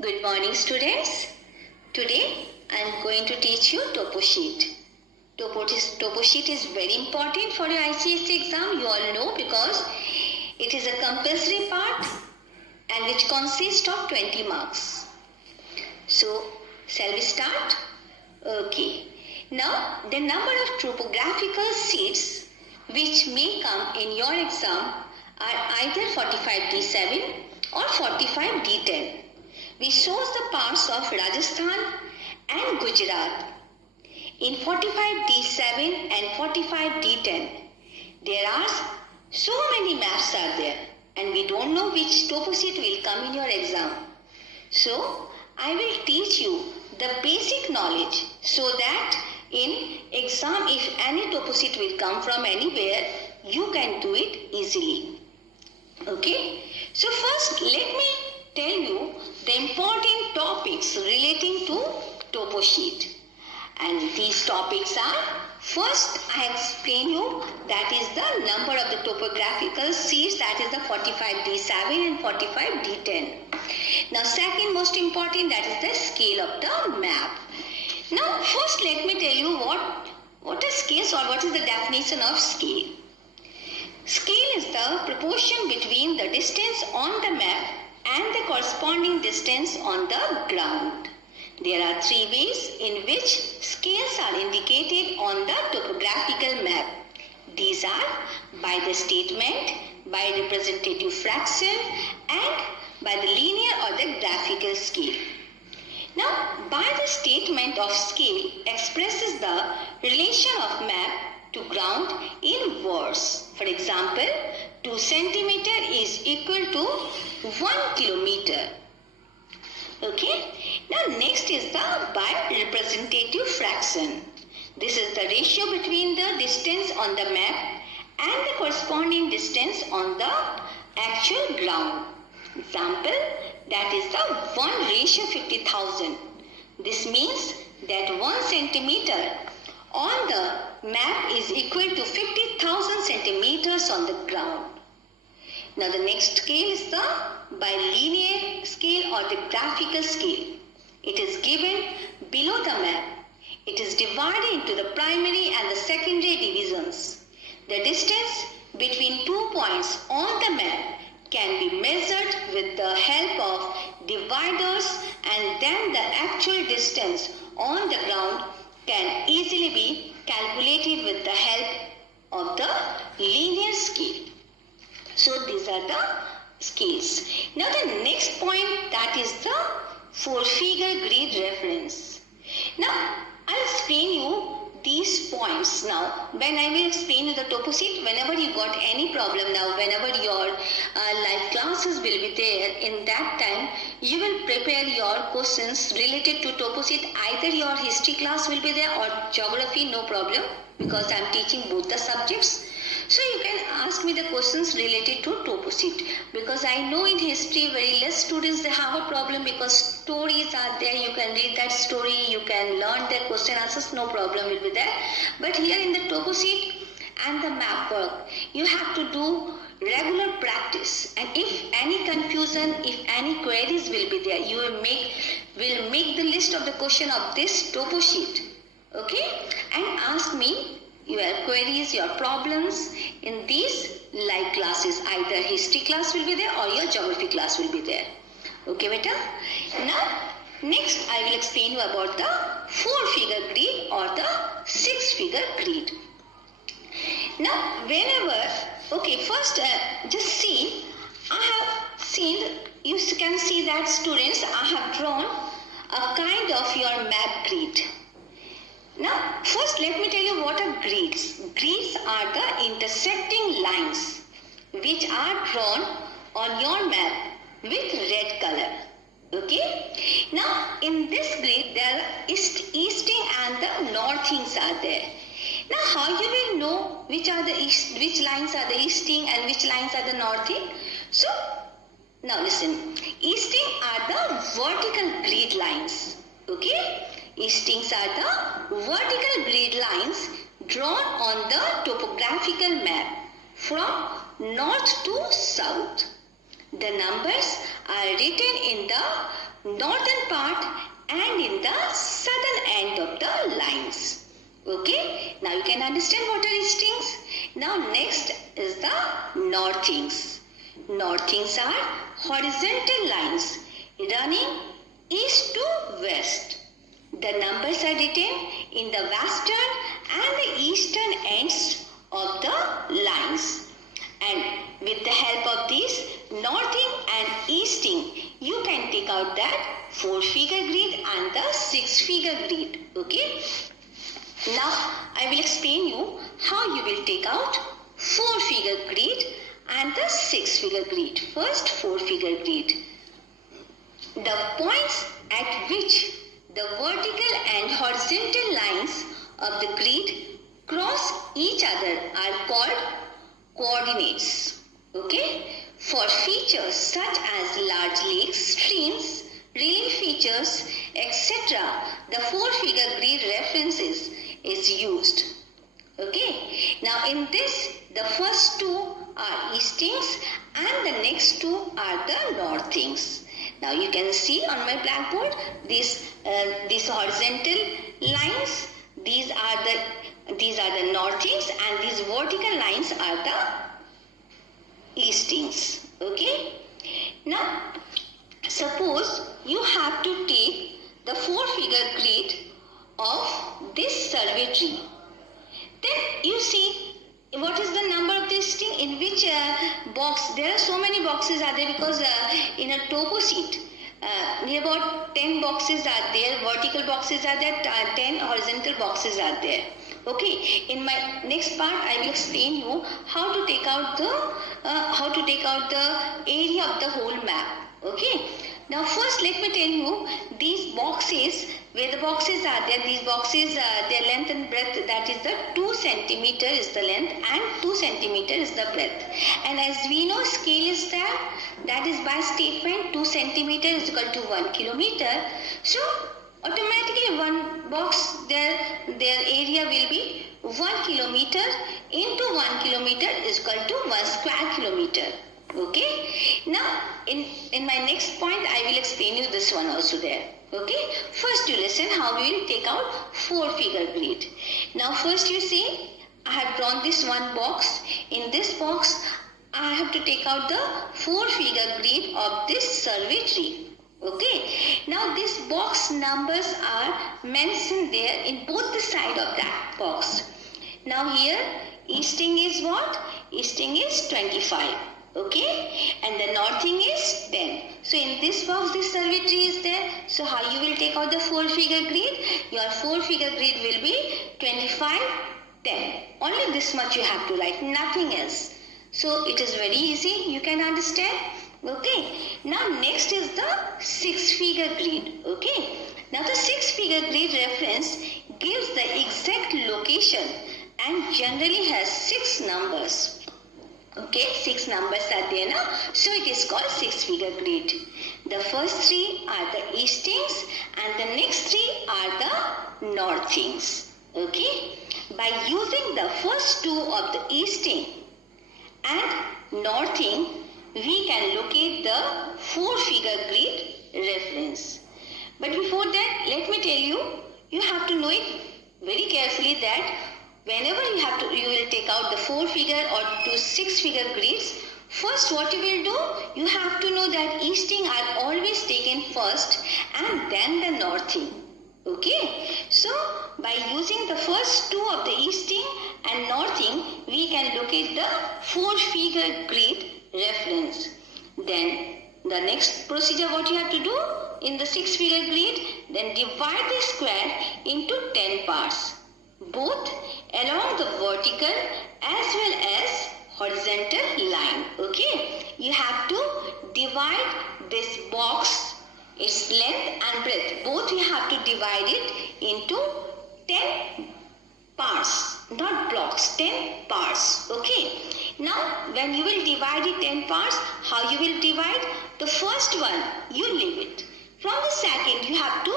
Good morning, students. Today I am going to teach you topo sheet. Topo sheet is very important for your ICSE exam. You all know because it is a compulsory part and which consists of 20 marks. So, shall we start? Okay. Now, the number of topographical sheets which may come in your exam are either 45D7 or 45D10. We shows the parts of Rajasthan and Gujarat. In 45D7 and 45D10, there are so many maps are there and we don't know which topo sheet will come in your exam. So, I will teach you the basic knowledge so that in exam if any topo sheet will come from anywhere, you can do it easily. Okay? So first let me tell you the important topics relating to topo sheet. And these topics are, first I explain you that is the number of the topographical sheets, that is the 45D7 and 45D10. Now second most important, that is the scale of the map. Now first let me tell you what is scale or what is the definition of scale. Scale is the proportion between the distance on the map and the corresponding distance on the ground. There are three ways in which scales are indicated on the topographical map. These are by the statement, by representative fraction and by the linear or the graphical scale. Now, by the statement of scale expresses the relation of map to ground in words. For example, 2 cm is equal to 1 kilometer. Okay. Now next is the by representative fraction. This is the ratio between the distance on the map and the corresponding distance on the actual ground. Example, that is the 1:50,000. This means that 1 centimeter on the map is equal to 50,000 centimeters on the ground. Now the next scale is the bilinear scale or the graphical scale. It is given below the map. It is divided into the primary and the secondary divisions. The distance between 2 points on the map can be measured with the help of dividers, and then the actual distance on the ground can easily be calculated with the help of the linear scale. So these are the scales. Now the next point, that is the 4-figure grid reference. Now I'll explain you these points now. When I will explain you the topo sheet, whenever you got any problem now, whenever your live classes will be there, in that time you will prepare your questions related to topo sheet. Either your history class will be there or geography, no problem, because I am teaching both the subjects. So you can ask me the questions related to topo sheet, because I know in history very less students they have a problem because stories are there. You can read that story, you can learn the question answers, no problem will be there. But here in the topo sheet and the map work, you have to do regular practice, and if any confusion, if any queries will be there, you will make the list of the question of this topo sheet, okay, and ask me your queries, your problems in these live classes. Either history class will be there or your geography class will be there. Okay, beta? Now, next I will explain you about the 4-figure grid or the 6-figure grid. Now, first just see, you can see that students, I have drawn a kind of your map grid. Now, first let me tell you what are grids. Grids are the intersecting lines which are drawn on your map with red color. Okay. Now, in this grid, there are easting and the northings are there. Now, how you will know which lines are the easting and which lines are the northing? So, now listen. Easting are the vertical grid lines. Okay. Eastings are the vertical grid lines drawn on the topographical map from north to south. The numbers are written in the northern part and in the southern end of the lines. Okay, now you can understand what are eastings. Now next is the northings. Northings are horizontal lines running east to west. The numbers are written in the western and the eastern ends of the lines. And with the help of this northing and easting, you can take out that 4-figure grid and the 6-figure grid. Okay. Now I will explain you how you will take out 4-figure grid and the 6-figure grid. First 4-figure grid. The points at which the vertical and horizontal lines of the grid cross each other are called coordinates. Okay? For features such as large lakes, streams, rain features, etc., the 4-figure grid references is used. Okay? Now in this, the first two are eastings and the next two are the northings. Now you can see on my blackboard these horizontal lines. These are the northings and these vertical lines are the eastings. Okay. Now suppose you have to take the 4-figure grid of this survey tree. Then you see what is the number of this thing, in which box. There are so many boxes are there because in a topo sheet near about 10 boxes are there, vertical boxes are there, 10 horizontal boxes are there. Okay, in my next part I will explain you how to take out the area of the whole map. Okay, now first let me tell you these boxes, where the boxes are there, these boxes their length and breadth, that is the 2 centimeter is the length and 2 centimeter is the breadth. And as we know, scale is there, that is by statement 2 centimeter is equal to 1 kilometer. So automatically one box their area will be 1 kilometer into 1 kilometer is equal to 1 square kilometer. Okay. Now in my next point I will explain you this one also there. Okay. First you listen how we will take out 4-figure grid. Now first you see I have drawn this one box. In this box I have to take out the 4-figure grid of this survey tree. Okay. Now this box numbers are mentioned there in both the side of that box. Now here easting is what? Easting is 25. Okay, and the northing is 10. So in this box this survey tree is there. So how you will take out the 4-figure grid? Your 4-figure grid will be 25, 10. Only this much you have to write, nothing else. So it is very easy, you can understand. Okay, now next is the 6-figure grid. Okay, now the 6-figure grid reference gives the exact location and generally has 6 numbers. Okay, 6 numbers are there now. So it is called 6-figure grid. The first 3 are the eastings and the next 3 are the northings. Okay, by using the first 2 of the easting and northing, we can locate the 4-figure grid reference. But before that, let me tell you, you have to know it very carefully that whenever you will take out the 4-figure or 6-figure grids, first what you will do, you have to know that easting are always taken first and then the northing. Okay, so by using the first 2 of the easting and northing, we can locate the 4-figure grid reference. Then the next procedure what you have to do in the 6-figure grid, then divide the square into 10 parts, both along the vertical as well as horizontal line. Okay, you have to divide this box, its length and breadth, both you have to divide it into 10 parts, not blocks, 10 parts. Okay, now when you will divide it 10 parts, how you will divide? The first one you leave it. From the second you have to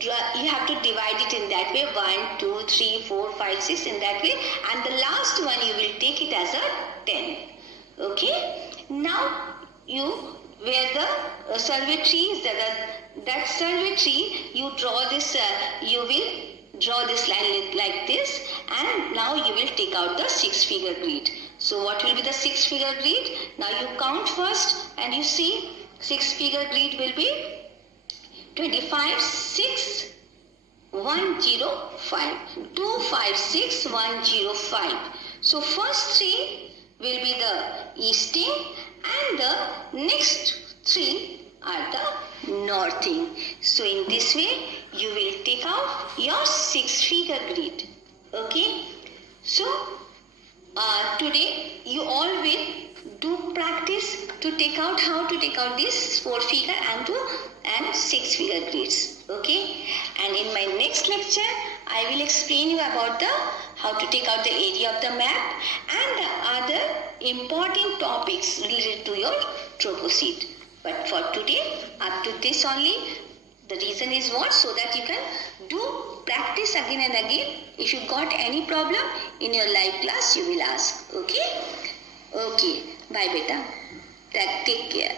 divide it in that way, 1, 2, 3, 4, 5, 6 in that way, and the last one you will take it as a 10. Okay, now where the survey tree is there. That survey tree, you draw this, you will draw this line like this, and now you will take out the 6-figure grid. So what will be the 6-figure grid? Now you count first and you see 6-figure grid will be 25, 6, 105, 256105. So first 3 will be the easting and the next 3 are the northing. So in this way you will take out your 6-figure grid. Okay. So today you all will do practice to take out how to take out this 4-figure and 6-figure grids. Okay. And in my next lecture I will explain you about the how to take out the area of the map and the other important topics related to your topo sheet. But for today, up to this only. The reason is what? So that you can do practice again and again. If you got any problem in your live class, you will ask. Okay? Okay. Bye beta. Take care.